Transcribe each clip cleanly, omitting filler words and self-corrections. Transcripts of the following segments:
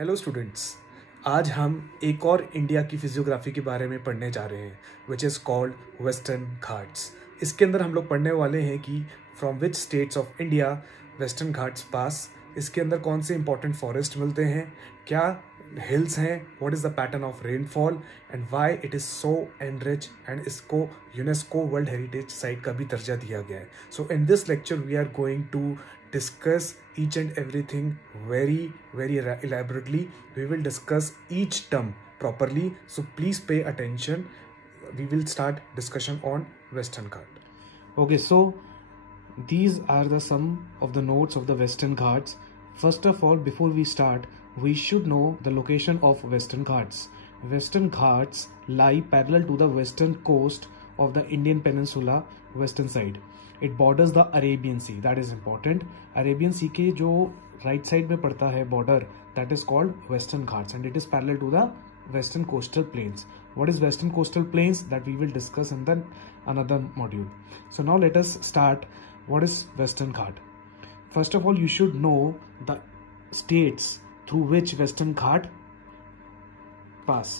Hello students, आज हम एक और इंडिया की फिजियोग्राफी के बारे में पढ़ने जा रहे हैं which is called Western Ghats. इसके अंदर हम लोग पढ़ने वाले हैं कि from which states of India Western Ghats पास, इसके अंदर कौन से इंपॉर्टेंट फॉरेस्ट मिलते हैं, क्या हिल्स हैं, what is the pattern of rainfall and why it is so enrich and इसको यूनेस्को वर्ल्ड हेरिटेज साइट का भी दर्जा दिया गया है। So in this lecture we are going to discuss each and everything very elaborately. We will discuss each term properly, so please pay attention. We will start discussion on Western Ghat. Okay, so these are the some of the notes of the Western Ghats. First of all, before we start, we should know the location of Western Ghats. Western Ghats lie parallel to the western coast of the Indian Peninsula, western side. It borders the Arabian Sea. That is important. Arabian Sea के जो right side में पड़ता है border, that is called Western Ghats and it is parallel to the Western Coastal Plains. What is Western Coastal Plains? That we will discuss in the another module. So now let us start. What is Western Ghat? First of all, you should know the states through which Western Ghat pass.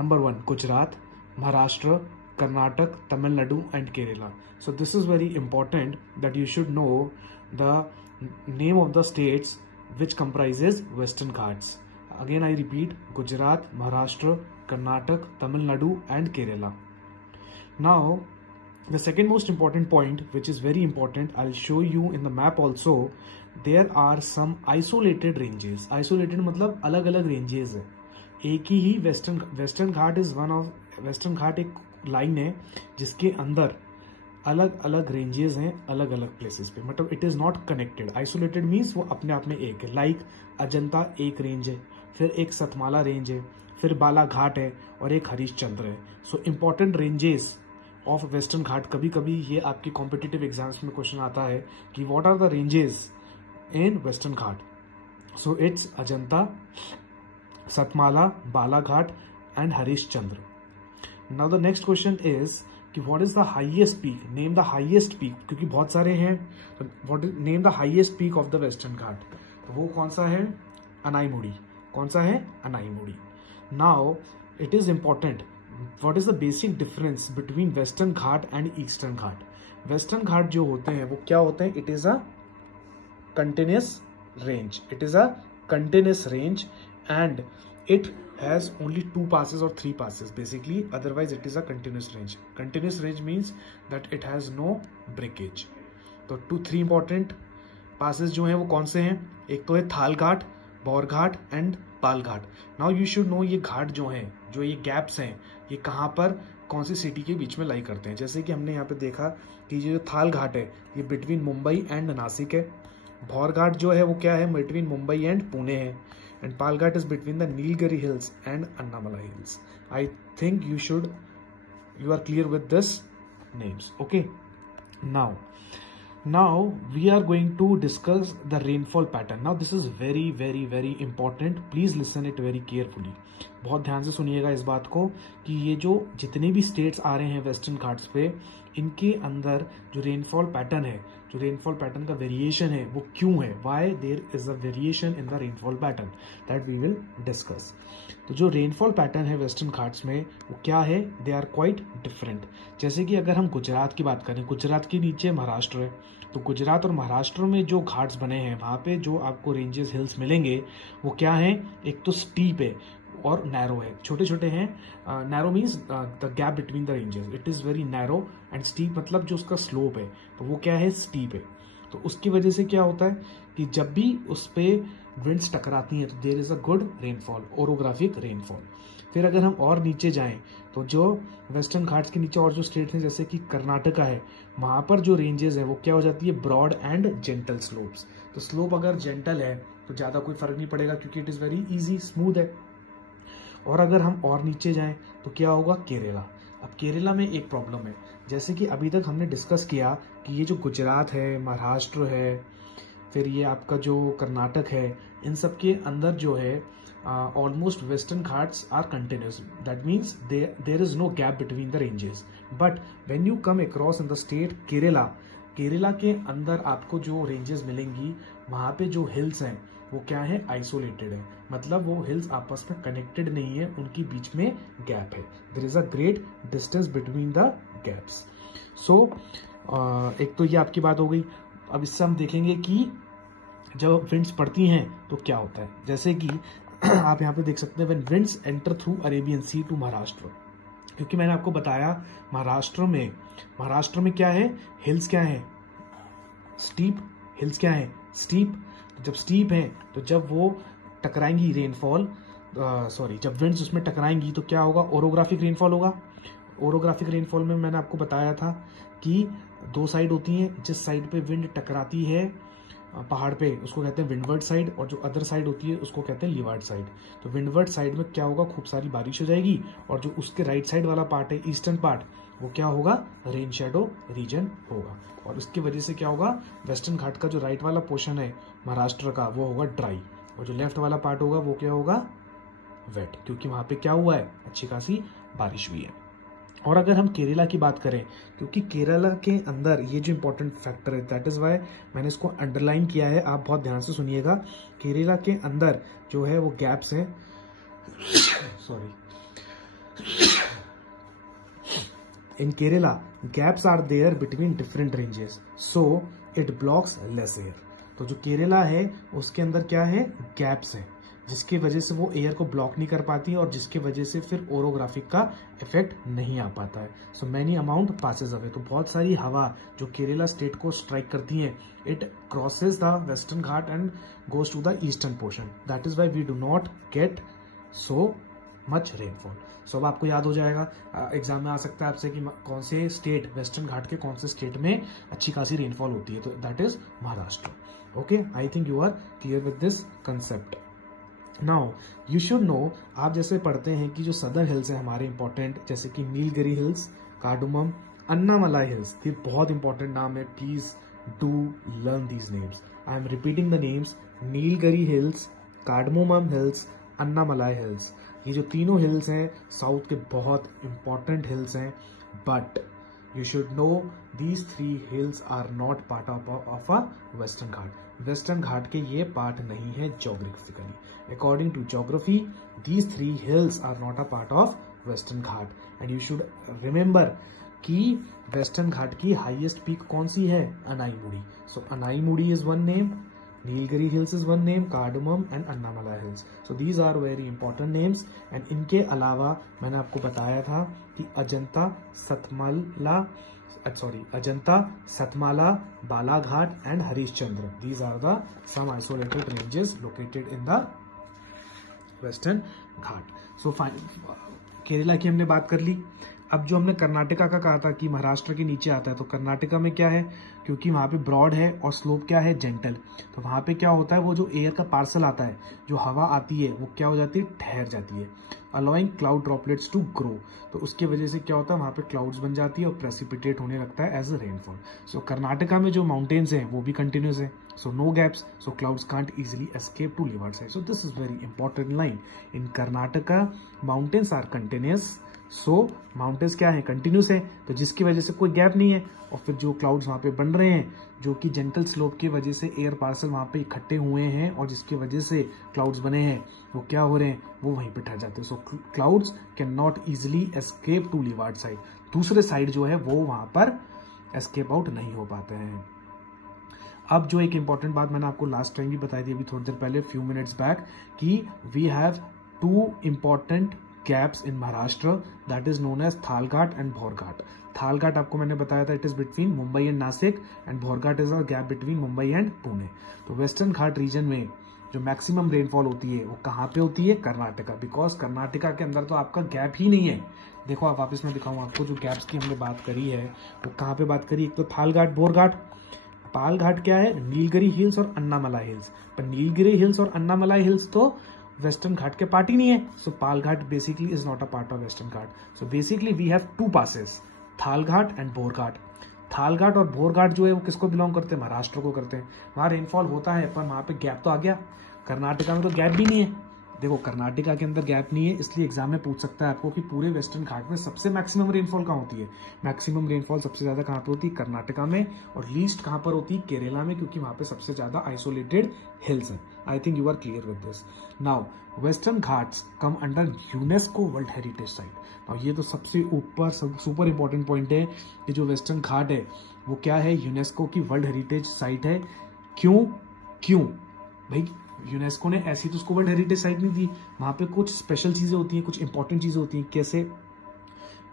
Number 1, Gujarat, Maharashtra, Karnataka, Tamil Nadu and Kerala. So this is very important that you should know the name of the states which comprises Western Ghats. Again I repeat, Gujarat, Maharashtra, Karnataka, Tamil Nadu and Kerala. Now the second most important point, which is very important, I'll show you in the map also. There are some isolated ranges. Isolated मतलब अलग अलग ranges है, एक ही Western Ghat is one of Western Ghat एक line है जिसके अंदर अलग अलग रेंजेस हैं अलग अलग प्लेसेस पे, मतलब it is not connected. Isolated means वो अपने आप में एक है, लाइक अजंता एक रेंज है, फिर एक सतमाला रेंज है, फिर बालाघाट है और एक हरिश्चंद्र है। So important ranges of Western Ghat, कभी कभी ये आपके कॉम्पिटिटिव एग्जाम्स में क्वेश्चन आता है कि what are the ranges in Western Ghat. So it's Ajanta, Satmala, Balaghat and Harishchandra. Now the next question is कि what is the highest peak, name the highest peak, क्योंकि बहुत सारे हैं। What is name the highest peak of the Western Ghat, तो वो कौन सा है? अनाईमुड़ी। कौन सा है? Anamudi. Now it is important, what is the basic difference between Western Ghat and eastern Ghat. Western घाट जो होते हैं वो क्या होते हैं? It is a continuous range, it is a continuous range and it has only 2 passes or 3 passes basically, otherwise it is a continuous range. Continuous range means that it has no breakage. तो 2-3 important passes जो हैं वो कौन से हैं? एक तो है Thal Ghat, Bor Ghat and Pal Ghat. Now you should know ये घाट जो हैं, जो ये गैप्स हैं, ये कहाँ पर कौन सी सिटी के बीच में लाई करते हैं। जैसे कि हमने यहाँ पे देखा कि ये जो थाल घाट है ये बिटवीन मुंबई एंड नासिक है, भौर घाट जो है वो क्या है? बिटवीन मुंबई एंड पुणे है, and Palghat is between the Nilgiri hills and Annamalai hills. I think you are clear with this names. Okay, now we are going to discuss the rainfall pattern. Now this is very important. Please listen it very carefully. बहुत ध्यान से सुनिएगा इस बात को कि ये जो जितने भी स्टेट्स आ रहे हैं वेस्टर्न घाट्स पे, इनके अंदर जो रेनफॉल पैटर्न है, जो रेनफॉल पैटर्न का वेरिएशन है वो क्यों है, why there is a variation in the rainfall pattern, that we will discuss. तो जो रेनफॉल पैटर्न है वेस्टर्न घाट्स में वो क्या है? They are quite different. जैसे कि अगर हम गुजरात की बात करें, गुजरात के नीचे महाराष्ट्र है, तो गुजरात और महाराष्ट्र में जो घाट्स बने हैं वहाँ पे जो आपको रेंजेस हिल्स मिलेंगे वो क्या है? एक तो स्टीप है और नैरो है, छोटे छोटे हैं। Narrow means the gap between the ranges, it is very narrow and steep मतलब जो उसका स्लोप है तो वो क्या है? स्टीप है। तो उसकी वजह से क्या होता है कि जब भी उस पर विंड्स टकराती हैं तो there is a good rainfall, orographic rainfall. फिर अगर हम और नीचे जाएं तो जो वेस्टर्न घाट्स के नीचे और जो स्टेट्स हैं जैसे कि कर्नाटका है, वहाँ पर जो रेंजेस है वो क्या हो जाती है? Broad and gentle slopes. तो स्लोप अगर जेंटल है तो ज़्यादा कोई फर्क नहीं पड़ेगा क्योंकि it is very easy, smooth है। और अगर हम और नीचे जाएं तो क्या होगा? केरला। अब केरला में एक प्रॉब्लम है, जैसे कि अभी तक हमने डिस्कस किया कि ये जो गुजरात है, महाराष्ट्र है, फिर ये आपका जो कर्नाटक है, इन सब के अंदर जो है almost Western Ghats are continuous, that means there is no gap between the ranges. But when you come across in the state Kerala, Kerala के अंदर आपको जो रेंजेस मिलेंगी वहाँ पे जो हिल्स हैं वो क्या है, आइसोलेटेड है, मतलब वो हिल्स आपस में कनेक्टेड नहीं है, उनके बीच में गैप है। There is a great distance between the gaps. So एक तो ये आपकी बात हो गई। अब इससे हम देखेंगे कि जब विंड्स पड़ती हैं तो क्या होता है। जैसे कि आप यहाँ पे देख सकते हैं, when winds enter through Arabian Sea to Maharashtra, क्योंकि मैंने आपको बताया महाराष्ट्र में क्या है, हिल्स क्या है, स्टीप, हिल्स क्या है, स्टीप। जब स्टीप है तो जब वो टकराएंगी रेनफॉल, जब विंड्स उसमें टकराएंगी तो क्या होगा, ओरोग्राफिक रेनफॉल होगा। ओरोग्राफिक रेनफॉल में मैंने आपको बताया था कि दो साइड होती हैं, जिस साइड पे विंड टकराती है पहाड़ पे उसको कहते हैं विंडवर्ड साइड, और जो अदर साइड होती है उसको कहते हैं लीवार्ड साइड। तो विंडवर्ड साइड में क्या होगा, खूब सारी बारिश हो जाएगी, और जो उसके राइट साइड वाला पार्ट है, ईस्टर्न पार्ट, वो क्या होगा, रेन शेडो रीजन होगा। और उसकी वजह से क्या होगा, वेस्टर्न घाट का जो राइट वाला पोर्शन है महाराष्ट्र का वो होगा ड्राई, और जो लेफ्ट वाला पार्ट होगा वो क्या होगा, वेट, क्योंकि वहां पे क्या हुआ है, अच्छी खासी बारिश हुई है। और अगर हम केरला की बात करें, क्योंकि केरला के अंदर ये जो इंपॉर्टेंट फैक्टर है, दैट इज वाई मैंने इसको अंडरलाइन किया है, आप बहुत ध्यान से सुनिएगा। केरला के अंदर जो है वो गैप्स हैं, sorry, in Kerala gaps are there between different ranges, so it blocks less air. तो जो केरला है उसके अंदर क्या है, गैप्स है, जिसकी वजह से वो एयर को ब्लॉक नहीं कर पाती और जिसकी वजह से फिर ओरोग्राफिक का इफेक्ट नहीं आ पाता है। So many amount Passage away, तो बहुत सारी हवा जो केरला स्टेट को स्ट्राइक करती है, it crosses the Western Ghat and goes to the eastern portion, that is why we do not get so much rainfall. So अब आपको याद हो जाएगा, एग्जाम में आ सकता है आपसे कि कौन से स्टेट, वेस्टर्न घाट के कौन से स्टेट में अच्छी खासी रेनफॉल होती है, तो that is Maharashtra. Okay, I think you are clear with this concept. Now you should know, आप जैसे पढ़ते हैं कि जो सदर हिल्स है हमारे इंपॉर्टेंट, जैसे कि Nilgiri hills, Cardamom, Annamalai hills, ये बहुत इंपॉर्टेंट नाम है, please do learn these names. I am repeating the names, Nilgiri hills, Cardamom hills, Annamalai hills. ये जो तीनों हिल्स हैं साउथ के बहुत इंपॉर्टेंट हिल्स हैं, but you should know these three hills are not part of a western Ghat. Western Ghat के ये part नहीं है geographically. According to geography these three hills are not a part of western Ghat, and you should remember कि Western Ghat की highest peak कौन सी है, Anamudi. So Anamudi is one name, Nilgiri hills is one name, Cardamom and Annamalai hills. So these are very important names. And इनके अलावा मैंने आपको बताया था कि Ajanta, Satmala, Balaghat and Harishchandra, these are the some isolated ranges located in the Western Ghat. So Kerala की हमने बात कर ली। अब जो हमने कर्नाटका का कहा था कि महाराष्ट्र के नीचे आता है, तो कर्नाटका में क्या है, क्योंकि वहां पे ब्रॉड है और स्लोप क्या है, जेंटल, तो वहां पे क्या होता है, वो जो एयर का पार्सल आता है, जो हवा आती है वो क्या हो जाती है, ठहर जाती है, allowing cloud droplets to grow. तो उसकी वजह से क्या होता है, वहां पे क्लाउड्स बन जाती है और प्रेसिपिटेट होने लगता है as a rainfall. So Karnataka में जो माउंटेन्स हैं वो भी कंटिन्यूस है, so no gaps, so clouds can't easily escape to leeward side. So this is very important line. In Karnataka mountains are continuous, so mountains क्या है, कंटिन्यूस है, तो जिसकी वजह से कोई गैप नहीं है, और फिर जो क्लाउड्स वहां पे बन रहे हैं, जो कि जेंटल स्लोप की वजह से एयर पार्सल वहां पे इकट्ठे हुए हैं और जिसकी वजह से क्लाउड्स बने हैं, वो क्या हो रहे हैं, वो वहीं पे ठहर जाते हैं। So clouds can not easily escape to leeward side, दूसरे साइड जो है वो वहां पर एस्केप आउट नहीं हो पाते हैं। अब जो एक इंपॉर्टेंट बात मैंने आपको लास्ट टाइम भी बताई थी, अभी थोड़ी देर पहले, फ्यू मिनट्स बैक, कि we have two important gaps in Maharashtra, that is known as Thalghat and Bhorghat. Thalghat आपको मैंने बताया था, it is between Mumbai and Nasik, and Bhorghat is a gap between Mumbai and Pune. तो Western घाट reason में जो maximum rainfall होती है वो कहाँ पे होती है, कर्नाटका, बिकॉज कर्नाटका के अंदर तो आपका गैप ही नहीं है। देखो आप वापस मैं दिखाऊं आपको, जो गैप्स की हमने बात करी है वो कहाँ पे बात करी, एक तो थालघाट, बोरघाट। पालघाट क्या है, नीलगिरी हिल्स और अन्नामलाई हिल्स, पर नीलगिरी हिल्स और अन्नामलाई हिल्स तो वेस्टर्न घाट के पार्ट ही नहीं है। So Palghat basically is not a part of Western Ghat. So basically we have two passes, Thalghat and Borghat. Thalghat और बोरघाट जो है वो किसको बिलोंग करते हैं, महाराष्ट्र को करते हैं। वहां रेनफॉल होता है पर वहां पे गैप तो आ गया, कर्नाटका में तो गैप भी नहीं है। देखो कर्नाटका के अंदर गैप नहीं है, इसलिए एग्जाम में पूछ सकता है आपको कि पूरे वेस्टर्न घाट में सबसे मैक्सिमम रेनफॉल कहाँ होती है। मैक्सिमम रेनफॉल सबसे ज्यादा कहाँ पे होती है, कर्नाटका में, और लीस्ट कहाँ पर होती है, केरला में, क्योंकि वहां पे सबसे ज्यादा आइसोलेटेड हिल्स है। I think you are clear with this. Now Western Ghats come under UNESCO world heritage site. और ये तो सबसे ऊपर सुपर इंपॉर्टेंट पॉइंट है कि जो वेस्टर्न घाट है वो क्या है, यूनेस्को की वर्ल्ड हेरिटेज साइट है। क्यों भाई, यूनेस्को ने ऐसी तो उसको वर्ल्ड हेरिटेज साइट नहीं दी, वहां पे कुछ स्पेशल चीजें होती हैं, कुछ इंपॉर्टेंट चीजें होती हैं। कैसे,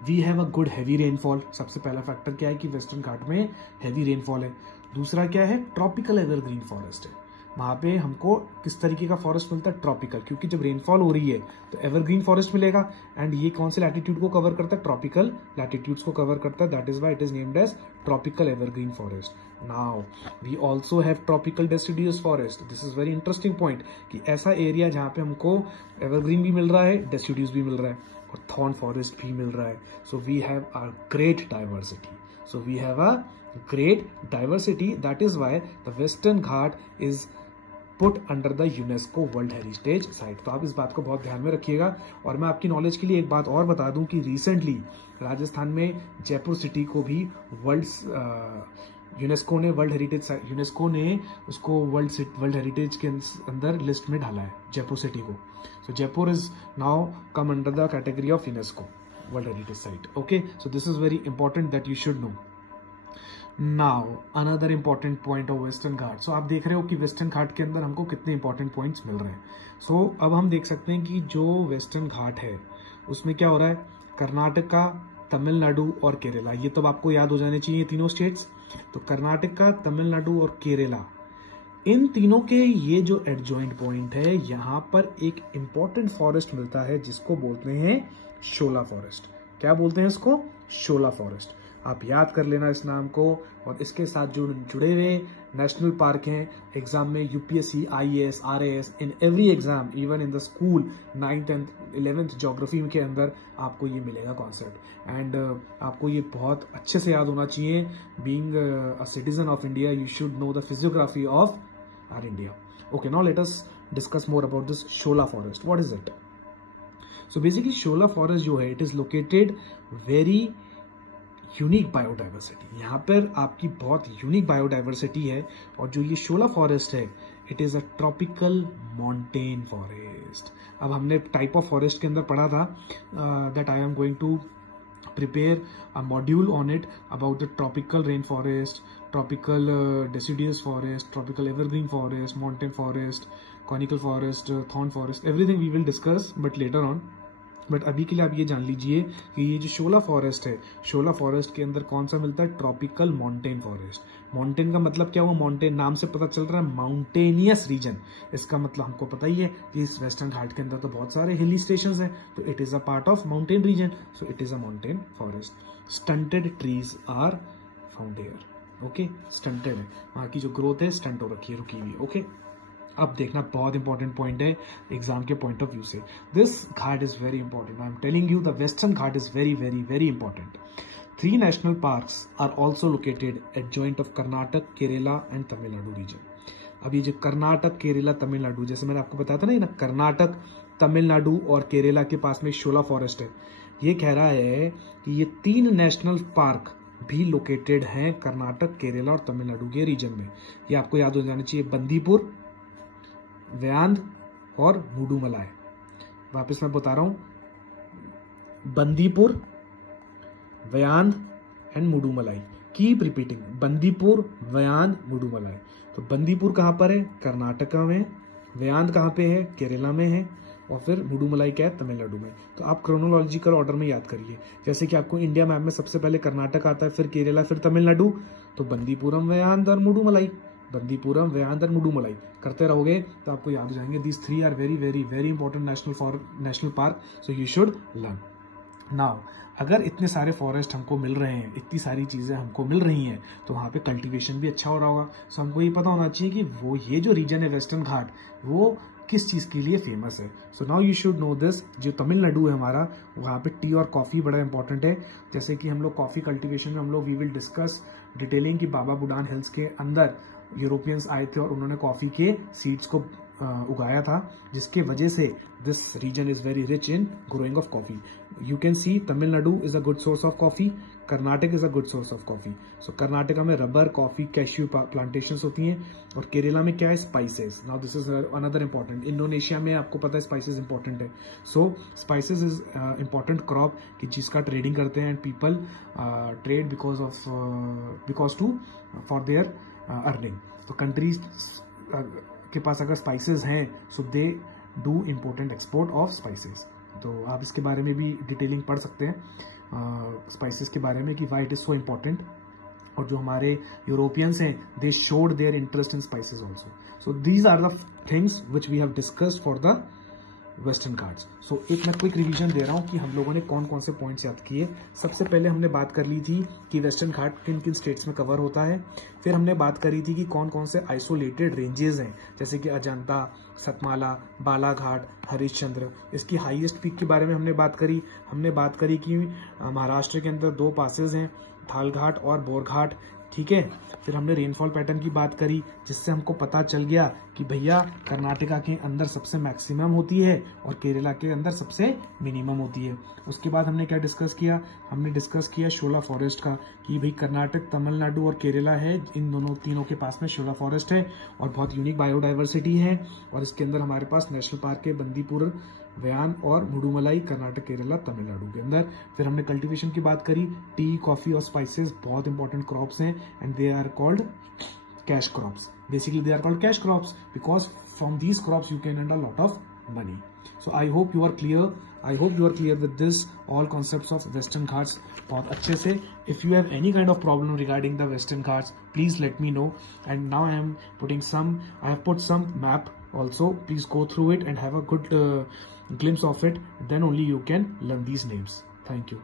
we have a good heavy rainfall. सबसे पहला फैक्टर क्या है कि वेस्टर्न घाट में हैवी रेनफॉल है। दूसरा क्या है, ट्रॉपिकल एवरग्रीन फॉरेस्ट है। वहां पे हमको किस तरीके का फॉरेस्ट मिलता है, ट्रॉपिकल, क्योंकि जब रेनफॉल हो रही है तो एवरग्रीन फॉरेस्ट मिलेगा। एंड ये कौन से लैटिट्यूड को कवर करता है, ट्रॉपिकल लैटिट्यूड्स को कवर करता है। That is why it is named as tropical evergreen forest. Now we also have tropical deciduous forest. This is very interesting point कि ऐसा एरिया जहां पे हमको एवरग्रीन भी मिल रहा है, डेसिडियस भी मिल रहा है, और थॉर्न फॉरेस्ट भी मिल रहा है। So we have a great diversity. So we have a great diversity. That is why the Western Ghat is put under the UNESCO World Heritage Site. तो आप इस बात को बहुत ध्यान में रखिएगा। और मैं आपकी नॉलेज के लिए एक बात और बता दूं कि रिसेंटली राजस्थान में जयपुर सिटी को भी यूनेस्को ने उसको वर्ल्ड हेरिटेज के अंदर लिस्ट में डाला है, जयपुर सिटी को। So Jaipur is now come under the category of UNESCO World Heritage Site. Okay, so this is very important that you should know. Now another important point of Western Ghat. So आप देख रहे हो कि Western Ghat के अंदर हमको कितने important points मिल रहे हैं। So अब हम देख सकते हैं कि जो वेस्टर्न घाट है उसमें क्या हो रहा है, कर्नाटका, तमिलनाडु और केरला, ये तो आपको याद हो जाने चाहिए तीनों स्टेट्स। तो कर्नाटका, तमिलनाडु और केरला, इन तीनों के ये जो एडजॉइंट पॉइंट है, यहाँ पर एक इंपॉर्टेंट फॉरेस्ट मिलता है जिसको बोलते हैं शोला फॉरेस्ट। क्या बोलते हैं इसको, शोला फॉरेस्ट। आप याद कर लेना इस नाम को। और इसके साथ जो जुड़े हुए नेशनल पार्क हैं, एग्जाम में UPSC, IAS, RAS, in every exam, even in the school 9th and 11th geography के अंदर आपको ये मिलेगा कॉन्सेप्ट। एंड आपको ये बहुत अच्छे से याद होना चाहिए। Being a citizen of India, you should know the physiography of R India. Okay, now let us discuss more about this Shola forest. What is it? So basically Shola forest जो है, it is located very unique biodiversity. यहाँ पर आपकी बहुत unique biodiversity है। और जो ये शोला फॉरेस्ट है, it is a tropical mountain forest. अब हमने टाइप ऑफ फॉरेस्ट के अंदर पढ़ा था that I am going to prepare a module on it about the tropical rainforest, tropical deciduous forest, tropical evergreen forest, mountain forest, conical forest, thorn forest, everything we will discuss but later on. But अभी के लिए आप ये जान लीजिए कि ये जो शोला फॉरेस्ट है, शोला फॉरेस्ट के अंदर कौन सा मिलता है, ट्रॉपिकल माउंटेन फॉरेस्ट। माउंटेन का मतलब क्या हुआ, माउंटेन नाम से पता चल रहा है माउंटेनियस रीजन। इसका मतलब हमको पता ही है कि इस वेस्टर्न घाट के अंदर तो बहुत सारे हिली स्टेशंस हैं, तो it is a part of mountain region, so it is a mountain forest. Stunted trees are found here. Okay, stunted है, वहां की जो ग्रोथ है स्टंट हो रखी है, रुकी हुई। ओके, अब देखना बहुत इंपॉर्टेंट पॉइंट है एग्जाम के पॉइंट ऑफ व्यू से। This Ghat is very important. I am telling you the Western Ghat is very very very important. 3 national parks are also located adjoint of Karnataka, Kerala and Tamil Nadu region. अब ये जो कर्नाटक, केरला, तमिलनाडु, जैसे मैंने आपको बताया था ना, कर्नाटक, तमिलनाडु और केरला के पास में शोला फॉरेस्ट है। ये कह रहा है कि ये 3 नेशनल पार्क भी लोकेटेड हैं कर्नाटक, केरला और तमिलनाडु के रीजन में। ये आपको याद हो जाना चाहिए, बंदीपुर, व्यांद और मुडुमलाई। वापस मैं बता रहा हूं, Bandipur, Wayanad and Mudumalai. Keep repeating, Bandipur, Wayanad, Mudumalai. तो बंदीपुर कहां पर है, कर्नाटका में, व्यांद कहां पे है, केरला में है, और फिर मुडुमलाई क्या है, तमिलनाडु में। तो आप क्रोनोलॉजिकल ऑर्डर में याद करिए, जैसे कि आपको इंडिया मैप में सबसे पहले कर्नाटक आता है, फिर केरला, फिर तमिलनाडु। तो बंदीपुरम, व्यांद और मुडुमलाई, बंदीपुरम, व्यांद और मुडुमलाई करते रहोगे तो आपको याद हो जाएंगे। These 3 are very very very important national park, so you should learn. Now अगर इतने सारे फॉरेस्ट हमको मिल रहे हैं, इतनी सारी चीजें हमको मिल रही हैं, तो वहां पे कल्टीवेशन भी अच्छा हो रहा होगा। सो हमको ये पता होना चाहिए कि वो ये जो रीजन है वेस्टर्न घाट, वो किस चीज के लिए फेमस है। So now you should no this. जो तमिलनाडु है हमारा, वहां पे टी और कॉफी बड़ा इंपॉर्टेंट है। जैसे कि हम लोग कॉफी कल्टीवेशन में हम लोग वी विल डिस्कस डिटेलिंग कि बाबा बुडान हिल्स के अंदर यूरोपियंस आए थे और उन्होंने कॉफ़ी के सीड्स को उगाया था, जिसके वजह से this reason is very rich in growing of coffee. You can see Tamil Nadu is a good source of coffee, Karnataka is a good source of coffee. So Karnataka में रबर, कॉफी, कैश्यू प्लांटेशंस होती हैं. और केरला में क्या है? Spices. Now this is another important. Indonesia में आपको पता है स्पाइसेस इंपॉर्टेंट है. So spices is important crop कि जिसका ट्रेडिंग करते हैं and people trade because to for their earning. तो कंट्रीज के पास अगर स्पाइसेस हैं so they do important export of spices. तो आप इसके बारे में भी डिटेलिंग पढ़ सकते हैं स्पाइसेस के बारे में कि why it is so important. और जो हमारे यूरोपियंस हैं they showed their interest in spices also. So these are the things which we have discussed for the Western Ghats. So एक मैं क्विक रिवीजन दे रहा हूँ कि हम लोगों ने कौन कौन से पॉइंट्स याद किए. सबसे पहले हमने बात कर ली थी कि वेस्टर्न घाट किन किन स्टेट्स में कवर होता है. फिर हमने बात करी थी कि कौन कौन से आइसोलेटेड रेंजेस हैं, जैसे कि अजंता, सतमाला, बालाघाट, हरिश्चंद्र. इसकी हाईएस्ट पीक के बारे में हमने बात करी. हमने बात करी कि महाराष्ट्र के अंदर 2 पासेज हैं, थालघाट और बोरघाट. ठीक है. फिर हमने रेनफॉल पैटर्न की बात करी, जिससे हमको पता चल गया कि भैया कर्नाटका के अंदर सबसे मैक्सिमम होती है और केरला के अंदर सबसे मिनिमम होती है. उसके बाद हमने क्या डिस्कस किया? हमने डिस्कस किया शोला फॉरेस्ट का कि भाई कर्नाटक, तमिलनाडु और केरला है, इन तीनों के पास में शोला फॉरेस्ट है और बहुत यूनिक बायोडाइवर्सिटी है. और इसके अंदर हमारे पास नेशनल पार्क है बंदीपुर, व्यान और मुडुमलाई, कर्नाटक, केरला, तमिलनाडु के अंदर. फिर हमने कल्टीवेशन की बात करी. टी, कॉफी और स्पाइसेस बहुत इंपॉर्टेंट क्रॉप्स हैं and they are called cash crops. Basically they are called cash crops because from these crops you can earn a lot of money. So I hope you are clear with this all concepts of Western Ghats बहुत अच्छे से. If you have any kind of problem regarding the Western Ghats, please let me know. And now I have put some map also. Please go through it and have a good glimpse of it. Then only you can learn these names. Thank you.